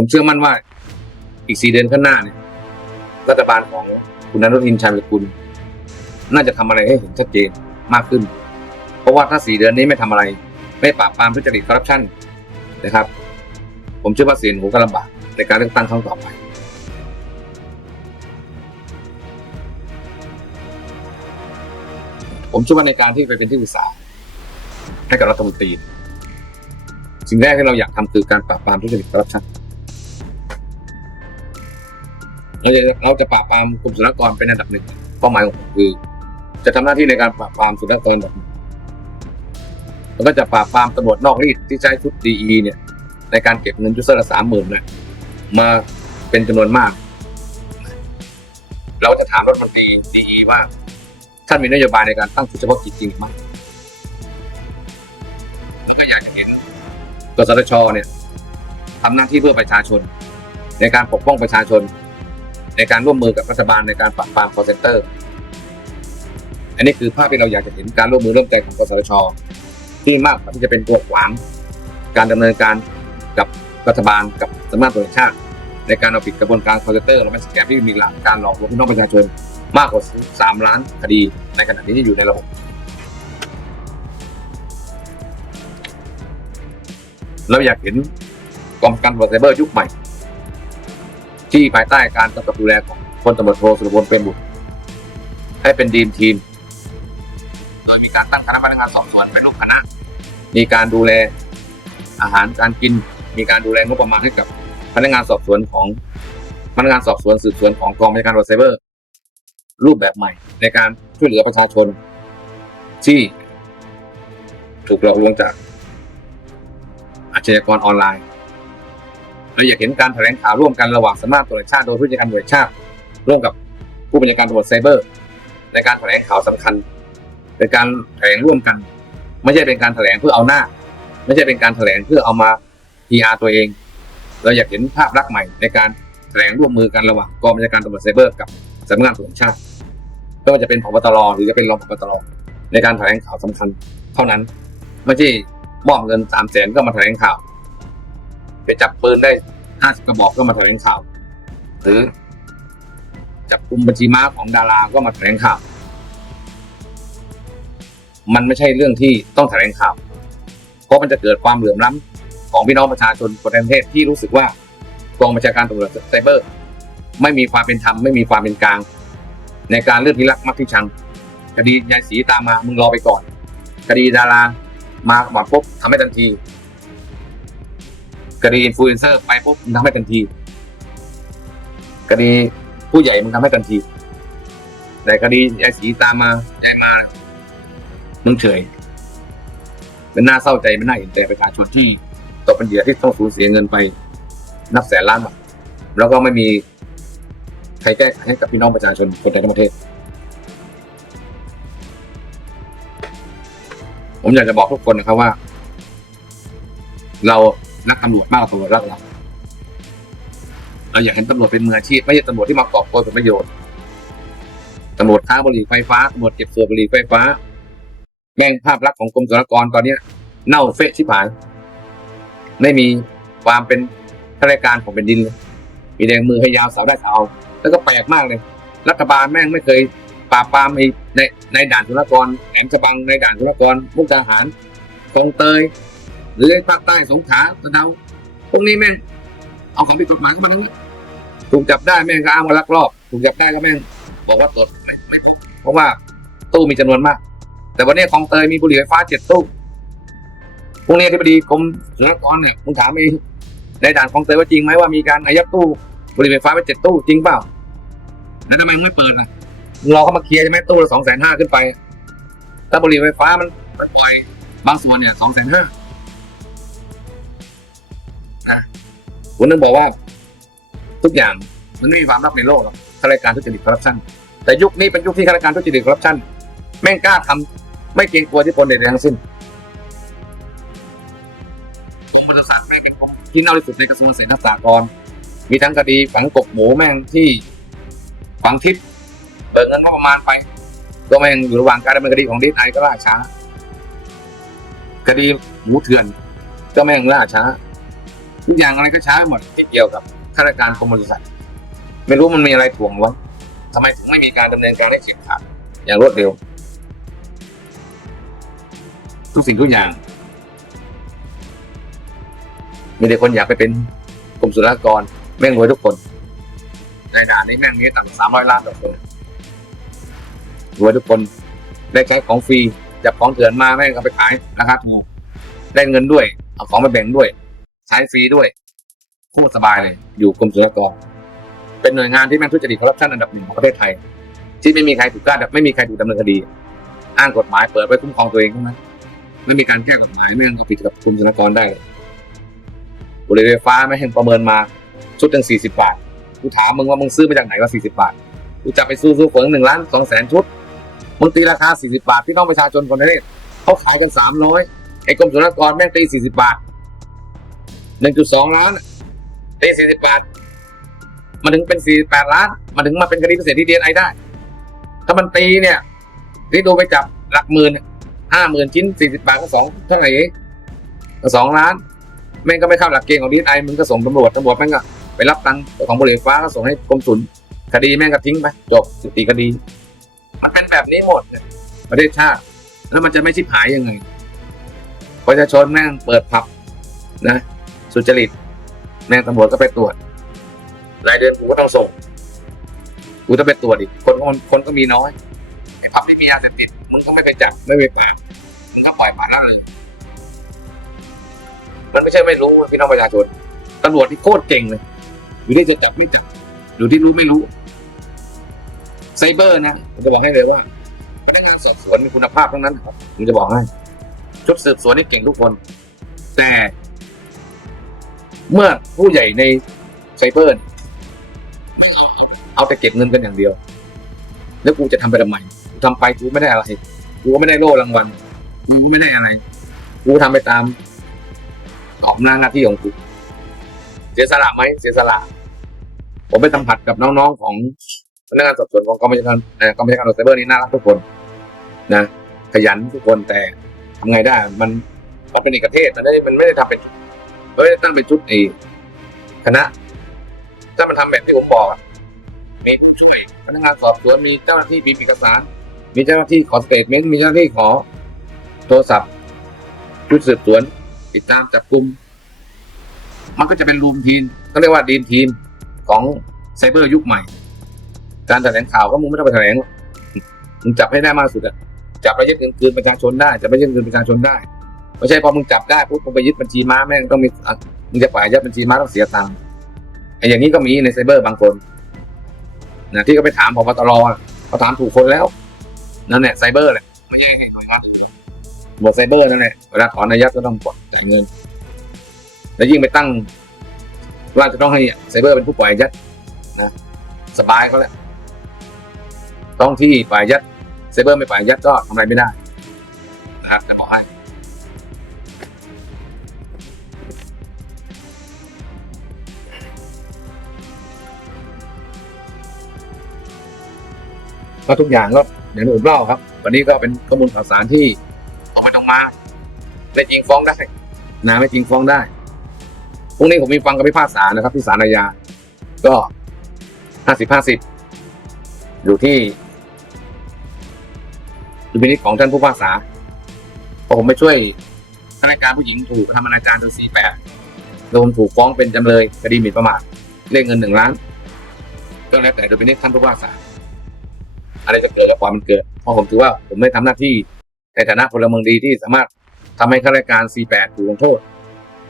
ผมเชื่อมั่นว่าอีกสี่เดือนข้างหน้าเนี่ยรัฐบาลของคุณอนุทินชาญวิรกุลน่าจะทำอะไรให้เห็นชัดเจนมากขึ้น เพราะว่าถ้าสี่เดือนนี้ไม่ทำอะไร ไม่ปราบปรามทุจริตคอร์รัปชันนะครับ ผมเชื่อว่าเสียงหูก็ลำบากในการเลือกตั้งครั้งต่อไปผมเชื่อว่าในการที่ไปเป็นที่ปรึกษาให้กับรัฐมนตรี สิ่งแรกที่เราอยากทำคือการปราบปรามทุจริตคอร์รัปชัน เราจะเราจะปราบปรามกลุ่มสุนทรกรเป็นอันดับหนึ่งเป้าหมายของผมคือ จะทำหน้าที่ในการปราบปรามสุนทรกรแบบแล้วก็จะปราบปรามตำรวจนอกรีดที่ใช้ชุดดีเนี่ย ในการเก็บเงินยูเซอร์ละสามหมื่นเนี่ยมาเป็นจำนวนมาก เราจะถามรัฐมนตรีดีว่าท่านมีนโยบายในการตั้งชุดเฉพาะกิจจริงหรือไม่แล้วก็อยากจะเห็นกสทชเนี่ยทำหน้าที่เพื่อประชาชน ในการปกป้องประชาชน ในการร่วมมือกับรัฐบาลในการปราบปราม call center อันนี้คือภาพที่เราอยากจะเห็นการร่วมมือร่วมใจของกสทช ที่มากกว่าที่จะเป็นตัวขวาง การดำเนินการกับรัฐบาลกับสำนักงานตำรวจชาติ ในการเอาผิดกระบวนการ call center และแม่สแกมที่มีหลักการหลอกลวงพี่น้องประชาชนมากกว่า 3 ล้านคดีในขณะนี้ที่อยู่ในระบบเราอยากเห็นกองการตรวจไซเบอร์ยุคใหม่ ที่ภายใต้การกำกับดูแลของพลตำรวจโทสุรพลเป็นบุตรให้เป็นดีมทีม โดยมีการตั้งคณะพนักงานสอบสวนเป็นรูปคณะ มีการดูแลอาหารการกิน มีการดูแลงบประมาณให้กับพนักงานสอบสวนของพนักงานสอบสวนสืบสวนของกองบัญชาการตำรวจไซเบอร์ รูปแบบใหม่ ในการช่วยเหลือประชาชน ที่ถูกหลอกลวงจากอาชญากรออนไลน์ เราอยากเห็นการแถลงข่าวร่วมกันระหว่างสำนักงานตำรวจชาติโดยผู้จัดการตำรวจชาติร่วมกับผู้บัญชาการตำรวจไซเบอร์ ในการแถลงข่าวสำคัญในการแถลงร่วมกัน ไม่ใช่เป็นการแถลงเพื่อเอาหน้า ไม่ใช่เป็นการแถลงเพื่อเอามา PR ตัวเอง เราอยากเห็นภาพลักษณ์ใหม่ในการแถลงร่วมมือกันระหว่างกองบัญชาการตำรวจไซเบอร์กับสำนักงานตำรวจชาติไม่ว่าจะเป็นพบตรหรือจะเป็นรองพบตรในการแถลงข่าวสำคัญ เท่านั้นไม่ใช่มอบเงินสามแสนก็มาแถลงข่าว ไปจับปืนได้ห้าสิบกระบอกก็มาแถลงข่าว หรือ จับกลุ่มบัญชีม้าของดาราก็มาแถลงข่าว มันไม่ใช่เรื่องที่ต้องแถลงข่าว เพราะมันจะเกิดความเหลื่อมล้ำของพี่น้องประชาชนคนในประเทศที่รู้สึกว่ากองบัญชาการตำรวจไซเบอร์ ไม่มีความเป็นธรรมไม่มีความเป็นกลาง ในการเลือกที่รักมักที่ชังคดียายศรีตามมามึงรอไปก่อนคดีดารามาหวัดปุ๊บทำให้ทันที คดีอินฟลูเอนเซอร์ไปปุ๊บมึงทำให้ทันทีคดีผู้ใหญ่มึงทำให้ทันที แต่คดียายศรีตามมาใหญ่มามึงเฉยเป็นน่าเศร้าใจเป็นน่าเห็นใจประชาชนที่ตกเป็นเหยื่อที่ต้องสูญเสียเงินไป นับแสนล้านบาทแล้วก็ไม่มีใครแก้ไขให้กับพี่น้องประชาชนคนไทยทั้งประเทศ ผมอยากจะบอกทุกคนนะครับว่า เรา รักตำรวจมากกว่าตำรวจรักเราเราอยากเห็นตำรวจเป็นมืออาชีพไม่ใช่ตำรวจที่มากอบโกยผลประโยชน์ตำรวจค้าบุหรี่ไฟฟ้าตำรวจเก็บส่วนบุหรี่ไฟฟ้า แม่งภาพลักษณ์ของกรมศุลกากรตอนเนี้ยเน่าเฟะชิบหาย ไม่มีความเป็นข้าราชการของแผ่นดินเลยมีแดงมือให้ยาวสาวได้สาวเอาแล้วก็แปลกมากเลย รัฐบาลแม่งไม่เคยปราบปรามในในด่านธุรกรแหลมฉบังในด่านธุรกรมุกดาหารคลองเตย หรือภาคใต้สงขลาตะเดาพวกนี้แม่งเอาของผิดกฎหมายเข้ามาทั้งนี้ถูกจับได้แม่งก็อ้างว่าลักลอบถูกจับได้ก็แม่งบอกว่าตรวจไม่เพราะว่าตู้มีจำนวนมาก แต่วันนี้คลองเตยมีบุหรี่ไฟฟ้าเจ็ดตู้พวกนี้ที่บดีกรมศุลกากรเนี่ยมึงถามไอ้ในด่านคลองเตยว่าจริงไหมว่ามีการอายัดตู้บุหรี่ไฟฟ้าไปเจ็ดตู้จริงเปล่าแล้วทำไมมึงไม่เปิดอะรอเขามาเคลียร์ใช่ไหมตู้ละสองแสนห้าขึ้นไปถ้าบุหรี่ไฟฟ้ามันปล่อยบางส่วนเนี่ยสองแสนห้า ผมนึกบอกว่า ทุกอย่างมันไม่มีความลับในโลกหรอกข้าราชการทุจริตคอร์รัปชันแต่ยุคนี้เป็นยุคที่ข้าราชการทุจริตคอร์รัปชันแม่งกล้าทำไม่เกรงกลัวที่พลใดๆทั้งสิ้นตรงบริษัทแม่งเป็นของที่เน่าที่สุดในกระทรวงเกษตรและสหกรณ์มีทั้งคดีฝังกบหมูแม่งที่ฝังทิพย์เบิกเงินงบประมาณไปก็แม่งอยู่ระหว่างการดำเนินคดีของดีไอก็ล่าช้า คดีหมูเถื่อน ก็แม่งล่าช้า ทุกอย่างอะไรก็ช้าหมดเกี่ยวกับข้าราชการกรมบริษัท ไม่รู้มันมีอะไรถ่วงไว้ทำไมถึงไม่มีการดำเนินการให้ฉีดขาดอย่างรวดเร็ว ทุกสิ่งทุกอย่าง มีแต่คนอยากไปเป็นกรมศุลกากรแม่งรวยทุกคนในด่านนี้แม่งมีต่ำสามร้อยล้านต่อคนรวยทุกคนได้ใช้ของฟรีจับของเถื่อนมาแม่งก็ไปขายราคาถูกได้เงินด้วยเอาของมาแบ่งด้วย ใช้ฟรีด้วยโคตรสบายเลย อยู่กรมศุลกากรเป็นหน่วยงานที่แม่งทุจริตคอร์รัปชันอันดับหนึ่งของประเทศไทย ที่ไม่มีใครถูกกล้าไม่มีใครถูกดำเนินคดี อ้างกฎหมายเปิดไว้คุ้มครองตัวเองใช่ไหมไม่มีการแก้กฎหมายไม่งั้นก็ผิดกับกรมศุลกากรได้บรี่ไฟฟ้าไม่เห็นประเมินมาชุดหนึ่งสี่สิบบาทกูถามมึงว่ามึงซื้อมาจากไหนว่าสี่สิบบาทกูจะไปซื้อซื้อเฟิงหนึ่งล้านสองแสนชุดมึงตีราคาสี่สิบบาทพี่น้องประชาชนคนนี้เขาขายกันสามร้อยไอ้กรมศุลกากรแม่งตีสี่สิบบาท หนึ่งจุดสองล้านอะตีสี่สิบาทมันถึงเป็นสี่แปดล้านมันถึงมาเป็นคดีพิเศษที่ดีไอได้ ถ้ามันตีเนี่ยที่ดูไปจับหลักหมื่นห้าหมื่นชิ้นสี่สิบบาทก็สองเท่าไหร่ก็สองล้านแม่งก็ไม่เข้าหลักเกณฑ์ของดีไอมึงก็ส่งตำรวจตำรวจแม่งก็ไปรับตังค์ของบรี่ไฟฟ้าก็ส่งให้กรมศุลคดีแม่งก็ทิ้งไปจบสิตีคดี มันเป็นแบบนี้หมดประเทศชาติ แล้วมันจะไม่ชิบหายยังไงประชาชนแม่งเปิดผับนะ สุจริตแม่งตำรวจก็ไปตรวจรายเดือนกูก็ต้องส่งกูต้องไปตรวจอีกคนคนคนก็มีน้อยไอ้ผับที่มียาเสพติดมึงก็ไม่ไปจับไม่ไปปราบมึงก็ปล่อยมาละเลยมันไม่ใช่ไม่รู้พี่น้องประชาชนตำรวจที่โคตรเก่งเลยอยู่ที่จะจับไม่จับอยู่ที่รู้ไม่รู้ไซเบอร์นะผมจะบอกให้เลยว่าพนักงานสอบสวนมีคุณภาพทั้งนั้นครับผมจะบอกให้ชุดสืบสวนนี่เก่งทุกคน แต่ เมื่อผู้ใหญ่ในไซเบอร์เอาแต่เก็บเงินกันอย่างเดียว แล้วกูจะทำไปทำไมทำไปกูไม่ได้อะไร กูก็ไม่ได้โล่รางวัลกูไม่ได้อะไร กูทำไปตามออกหน้าหน้าที่ของกูเสียสละไหมเสียสละผมไปสัมผัสกับน้องๆของพนักงานสอบสวนของกองบัญชาการกองบัญชาการไซเบอร์นี่น่ารักทุกคน นะ ขยันทุกคนแต่ทำไงได้ มันพอเป็นเอกเทศมันไม่ได้มันไม่ได้ทำเป็น ไม่ได้ตั้งเป็นชุดไอ้คณะ ถ้ามันทำแบบที่ผมบอกมีช่วยพนักงานสอบสวนมีเจ้าหน้าที่มพ์เอกสาร มีเจ้าหน้าที่ขอสเตทเมนต์มีเจ้าหน้าที่ขอโทรศัพท์ชุดสืบสวน ติดตามจับกลุ่มมันก็จะเป็นรูมทีมเขาเรียกว่าดีมทีมของไซเบอร์ยุคใหม่ การแถลงข่าวก็มึงไม่ต้องไปแถลงมึงจับให้ได้มากสุดอะจับไปยึดเงินคืนประชาชนได้จับไปยึดเงินประชาชนได้ ไม่ใช่พอมึงจับได้ปุ๊บมึงไปยึดบัญชีม้าแม่งต้องมีมึงจะปล่อยยึดบัญชีม้าต้องเสียตังค์ไอ้อย่างนี้ก็มีในไซเบอร์บางคนนะที่ก็ไปถามพบตรอะเขาถามถูกคนแล้วนั่นแหละไซเบอร์แหละไม่ใช่ให้หน่วยงานอื่นหรอกหมวดไซเบอร์นั่นแหละเวลาถอนอายัดก็ต้องกดจ่ายเงินแล้วยิ่งไปตั้งว่าจะต้องให้ไซเบอร์เป็นผู้ปล่อยยัดนะสบายเขาแหล้วต้องที่ปล่อยยัดไซเบอร์ไม่ปล่อยยัดก็ทำอะไรไม่ได้นะครับแต่บอกให้ ก็ทุกอย่างก็อย่างที่ผมเล่าครับ วันนี้ก็เป็นข้อมูลข่าวสารที่ออกมาตรงมาไม่จริงฟ้องได้นะไม่จริงฟ้องได้พรุ่งนี้ผมมีฟังคำพิพากษานะครับที่ศาลอาญาก็ห้าสิบห้าสิบอยู่ที่ดุลพินิจของท่านผู้พิพากษาเพราะผมไปช่วยทนายการผู้หญิงถูกกระทำอนาจารโดยซีแปดโดนถูกฟ้องเป็นจำเลยคดีหมิ่นประมาทเรียกเงินหนึ่งล้านก็แล้วแต่ดุลพินิจท่านผู้พิพากษา อะไรจะเกิดกับความมันเกิดเพราะผมถือว่าผมได้ทำหน้าที่ในฐานะพลเมืองดีที่สามารถทำให้ข้าราชการ C8 ถูกลงโทษ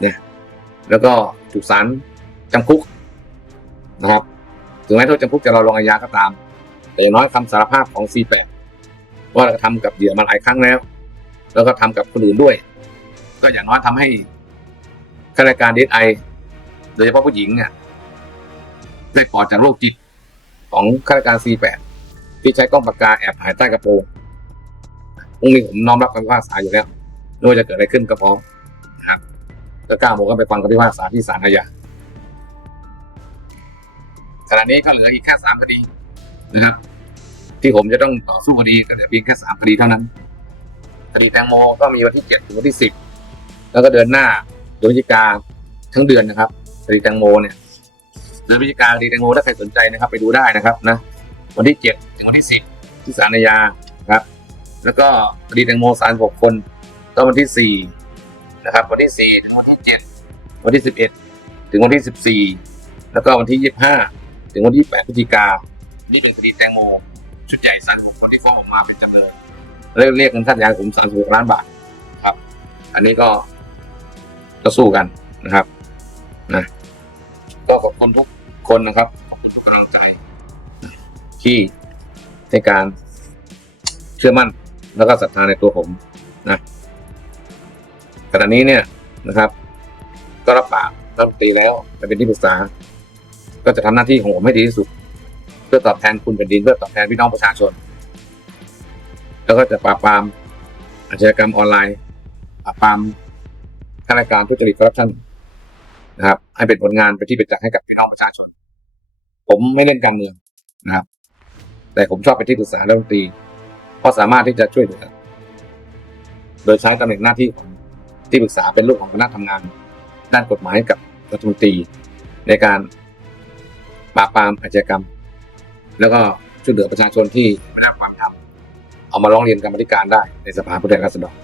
เนี่ยแล้วก็ถูกศาลจำคุกนะครับถึงแม้โทษจำคุกจะรอลงอาญาก็ตาม แต่องน้อยคำสารภาพของ C8 ว่าเราทำกับเหยื่อมาหลายครั้งแล้ว แล้วก็ทำกับคนอื่นด้วย ก็อย่างน้อยทำให้ข้าราชการดีไอโดยเฉพาะผู้หญิงเนี่ยได้ปลอดจากโรคจิตของข้าราชการ C8 ที่ใช้กล้องปากกาแอบถ่ายใต้กระโปรงพรุ่งนี้ผมน้อมรับคำพิพากษาอยู่แล้วไม่ว่าจะเกิดอะไรขึ้นก็พร้อมนะครับแล้วก้าโมงก็ไปฟังคำพิพากษาที่ศาลอาญาขณะนี้ก็เหลืออีกแค่สามคดีนะครับ ที่ผมจะต้องต่อสู้คดีก็เหลือเพียงแค่สามคดีเท่านั้นคดีแตงโมก็มีวันที่เจ็ดถึงวันที่สิบแล้วก็เดือนหน้าเดือนพฤศจิกาทั้งเดือนนะครับคดีแตงโมเนี่ยเดือนพฤศจิกาคดีแตงโมถ้าใครสนใจนะครับ ไปดูได้นะครับนะ วันที่เจ็ดถึงวันที่สิบที่ศาลอาญาครับ แล้วก็คดีแตงโมสารหกคน ก็วันที่สี่นะครับ วันที่สี่ถึงวันที่เจ็ดวันที่สิบเอ็ดถึงวันที่สิบสี่แล้วก็วันที่ยี่ห้าถึงวันที่แปดพฤศจิกานี่เป็นคดีแตงโม ชุดใหญ่สารหกคนที่ฟ้องออกมาเป็นจำเลยเรียกเรียกเงินค่าเสียหายผมสามสิบหกล้านบาทครับ อันนี้ก็ก็สู้กันนะครับนะก็ขอบคุณทุกคนนะครับ ที่ในการเชื่อมั่นแล้วก็ศรัทธาในตัวผมนะขณะนี้เนี่ยนะครับ ก็รับปากรัฐมนตรีแล้วไปเป็นที่ปรึกษา ก็จะทำหน้าที่ของผมให้ดีที่สุด เพื่อตอบแทนคุณแผ่นดินเพื่อตอบแทนพี่น้องประชาชน แล้วก็จะปราบปรามอาชญากรรมออนไลน์ปราบปรามข้าราชการทุจริตคอร์รัปชันนะครับ ให้เป็นผลงานเป็นที่ประจักให้กับพี่น้องประชาชน ผมไม่เล่นการเมืองนะครับ แต่ผมชอบเป็นที่ปรึกษารัฐมนตรีเพราะสามารถที่จะช่วยเหลือโดยใช้ตำแหน่งหน้าที่ของที่ปรึกษาเป็นลูกของคณะทำงาน ด้านกฎหมายกับรัฐมนตรี ในการปราบปรามอาชญากรรม แล้วก็ช่วยเหลือประชาชนที่ไม่ได้ความธรรมเอามาร้องเรียนกรรมธิการได้ในสภาผู้แทนราษฎร